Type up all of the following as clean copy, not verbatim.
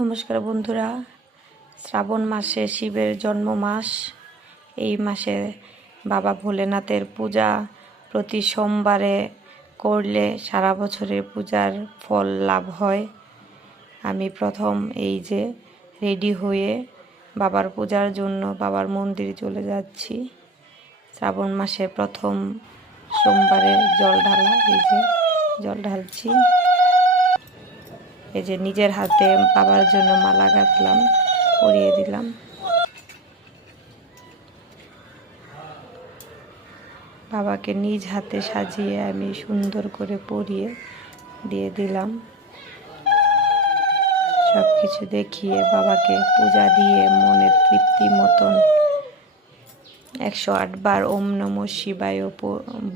নমস্কার বন্ধুরা, শ্রাবণ মাসে শিবের জন্ম মাস। এই মাসে বাবা ভোলেনাথের পূজা প্রতি সোমবারে করলে সারা বছরের পূজার ফল লাভ হয়। আমি প্রথম এই যে রেডি হয়ে বাবার পূজার জন্য বাবার মন্দিরে চলে যাচ্ছি। শ্রাবণ মাসের প্রথম সোমবারে জল ঢালা, এই যে জল ঢালছি। এই যে নিজের হাতে বাবার জন্য মালা গাঁথলাম, পরিয়ে দিলাম। বাবাকে নিজ হাতে সাজিয়ে আমি সুন্দর করে পরিয়ে দিয়ে দিলাম। সব কিছু দেখিয়ে বাবাকে পূজা দিয়ে মনের তৃপ্তি মতন 108 বার ওম নমঃ শিবায়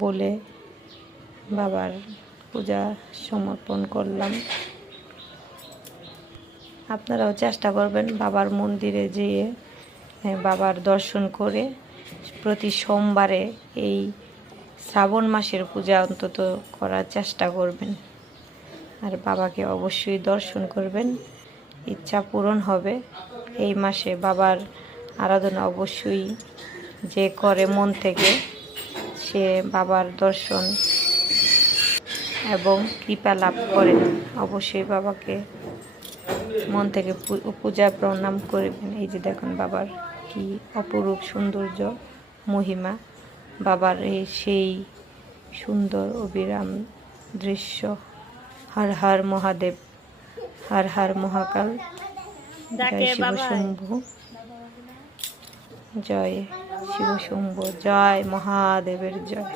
বলে বাবার পূজা সমর্পণ করলাম। আপনারাও চেষ্টা করবেন বাবার মন্দিরে যেয়ে বাবার দর্শন করে প্রতি সোমবারে এই শ্রাবণ মাসের পূজা অন্তত করার চেষ্টা করবেন। আর বাবাকে অবশ্যই দর্শন করবেন, ইচ্ছা পূরণ হবে। এই মাসে বাবার আরাধনা অবশ্যই যে করে মন থেকে, সে বাবার দর্শন এবং কৃপা লাভ করে। অবশ্যই বাবাকে মন থেকে পূজা প্রণাম করবেন। এই যে দেখুন বাবার কি অপরূপ সৌন্দর্য, মহিমা, বাবার এই সেই সুন্দর অবিরাম দৃশ্য। হর হর মহাদেব, হর হর মহাকাল, জয় শিব শম্ভু, জয় শিব শম্ভু, জয় মহাদেবের জয়।